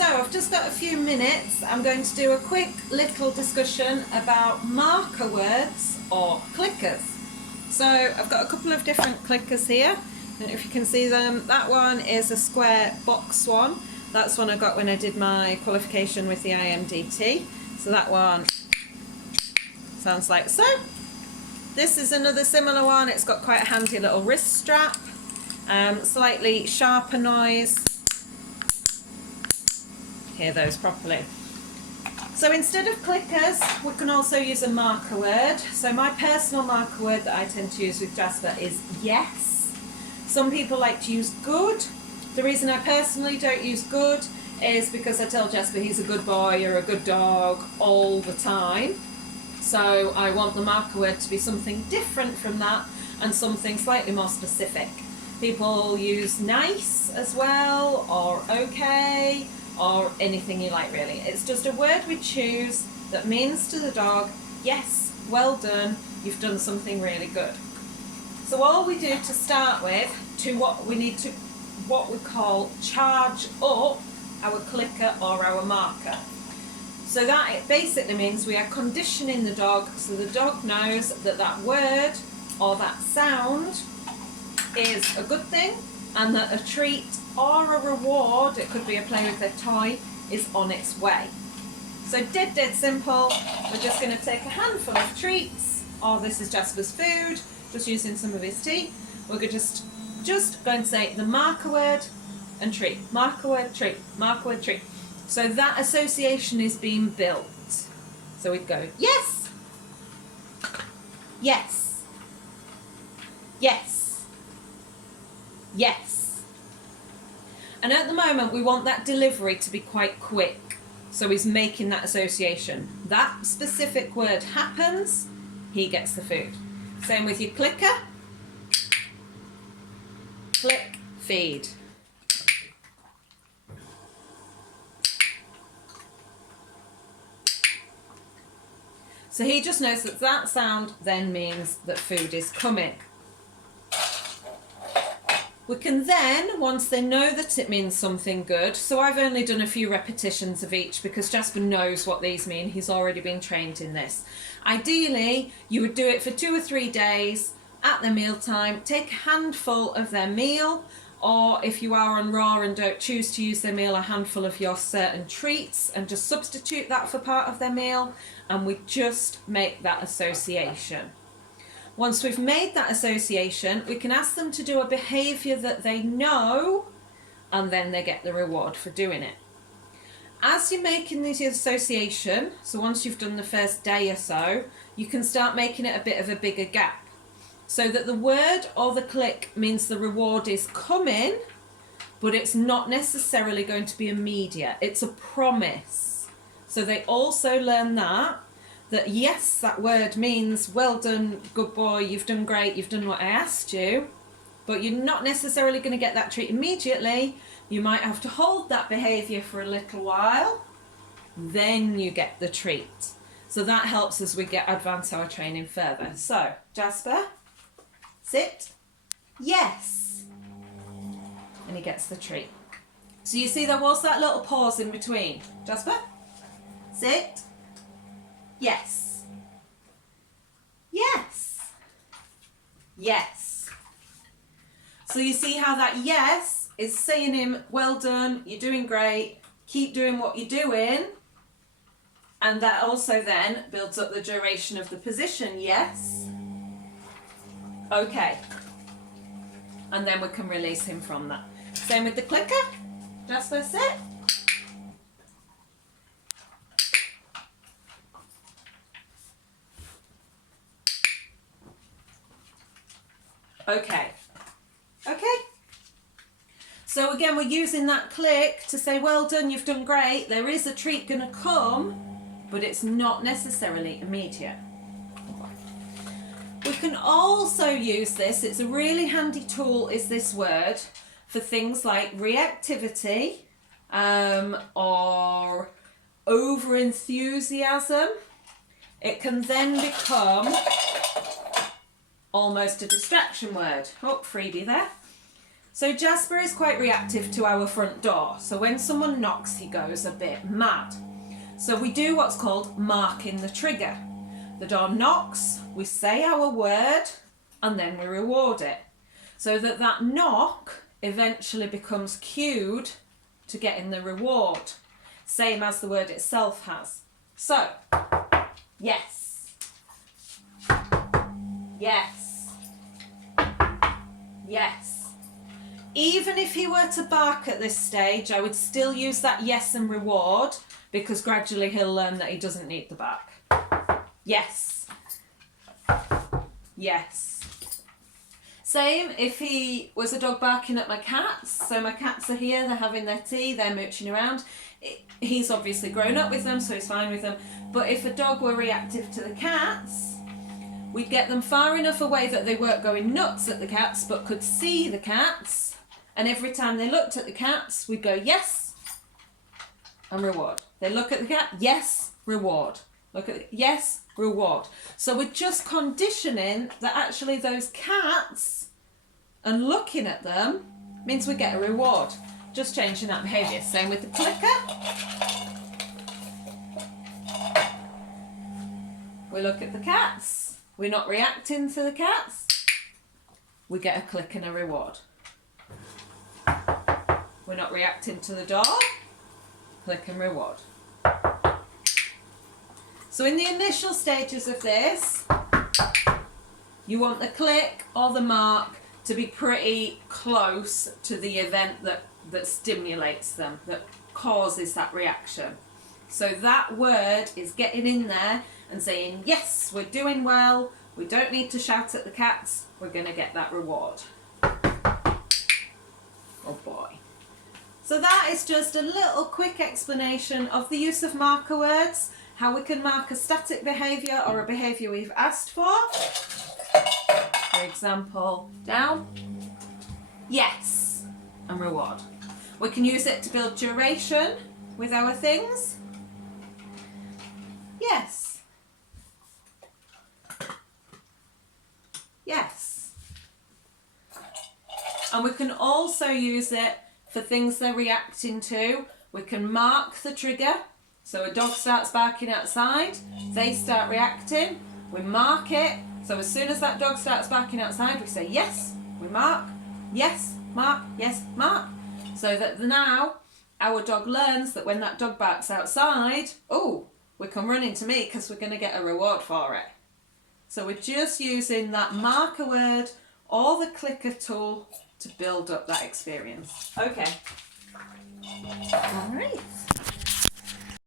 So I've just got a few minutes. I'm going to do a quick little discussion about marker words or clickers. So I've got a couple of different clickers here. I don't know if you can see them. That one is a square box one. That's one I got when I did my qualification with the IMDT. So that one sounds like so. This is another similar one. It's got quite a handy little wrist strap. Slightly sharper noise. Hear those properly. So instead of clickers, we can also use a marker word. So my personal marker word that I tend to use with Jasper is yes. Some people like to use good. The reason I personally don't use good is because I tell Jasper he's a good boy or a good dog all the time. So I want the marker word to be something different from that and something slightly more specific. People use nice as well, or okay, or anything you like really. It's just a word we choose that means to the dog, yes, well done, you've done something really good. So all we do to start with, what we call charge up our clicker or our marker. So that it basically means we are conditioning the dog so the dog knows that that word or that sound is a good thing and that a treat or a reward, it could be a play with their toy, is on its way. So dead simple. We're just going to take a handful of treats, or this is Jasper's food, just using some of his tea. We're going to just going to say the marker word and treat, marker word, treat, marker word, treat. So that association is being built. So we'd go yes, yes, yes, yes. And at the moment we want that delivery to be quite quick. So he's making that association. That specific word happens, he gets the food. Same with your clicker. Click, feed. So he just knows that that sound then means that food is coming. We can then, once they know that it means something good, so I've only done a few repetitions of each because Jasper knows what these mean. He's already been trained in this. Ideally, you would do it for 2 or 3 days at their mealtime. Take a handful of their meal, or if you are on raw and don't choose to use their meal, a handful of your certain treats, and just substitute that for part of their meal, and we just make that association. Once we've made that association, we can ask them to do a behaviour that they know, and then they get the reward for doing it. As you're making this association, so once you've done the first day or so, you can start making it a bit of a bigger gap. So that the word or the click means the reward is coming, but it's not necessarily going to be immediate. It's a promise. So they also learn that yes, that word means well done, good boy, you've done great, you've done what I asked you, but you're not necessarily going to get that treat immediately. You might have to hold that behaviour for a little while, then you get the treat. So that helps as we advance our training further. So, Jasper, sit, yes, and he gets the treat. So you see there was that little pause in between. Jasper, sit, yes, yes, yes. So you see how that yes is saying him, well done, you're doing great, keep doing what you're doing. And that also then builds up the duration of the position, yes, okay. And then we can release him from that. Same with the clicker. Jasper, sit. Okay. Okay. So again, we're using that click to say, well done, you've done great. There is a treat going to come, but it's not necessarily immediate. We can also use this, it's a really handy tool, is this word, for things like reactivity or over-enthusiasm. It can then become almost a distraction word. Oh, freebie there. So Jasper is quite reactive to our front door. So when someone knocks, he goes a bit mad. So we do what's called marking the trigger. The door knocks, we say our word, and then we reward it. So that that knock eventually becomes cued to getting the reward. Same as the word itself has. So, yes. Yes. Yes. Even if he were to bark at this stage, I would still use that yes and reward, because gradually he'll learn that he doesn't need the bark. Yes. Yes. Same if he was a dog barking at my cats. So my cats are here, they're having their tea, they're mooching around. He's obviously grown up with them, so he's fine with them. But if a dog were reactive to the cats, we'd get them far enough away that they weren't going nuts at the cats, but could see the cats. And every time they looked at the cats, we'd go, yes, and reward. They look at the cat, yes, reward. Look at it, yes, reward. So we're just conditioning that actually those cats and looking at them means we get a reward. Just changing that behaviour. Same with the clicker. We look at the cats. We're not reacting to the cats. We get a click and a reward. We're not reacting to the dog. Click and reward. So in the initial stages of this, you want the click or the mark to be pretty close to the event that stimulates them, that causes that reaction. So that word is getting in there and saying, yes, we're doing well, we don't need to shout at the cats, we're going to get that reward. Oh boy. So that is just a little quick explanation of the use of marker words, how we can mark a static behaviour or a behaviour we've asked for. For example, down, yes, and reward. We can use it to build duration with our things. Yes. Yes. And we can also use it for things they're reacting to. We can mark the trigger. So a dog starts barking outside, they start reacting, we mark it. So as soon as that dog starts barking outside, we say yes, we mark, yes, mark, yes, mark. So that now our dog learns that when that dog barks outside, oh, we come running to me because we're going to get a reward for it. So we're just using that marker word or the clicker tool to build up that experience. Okay.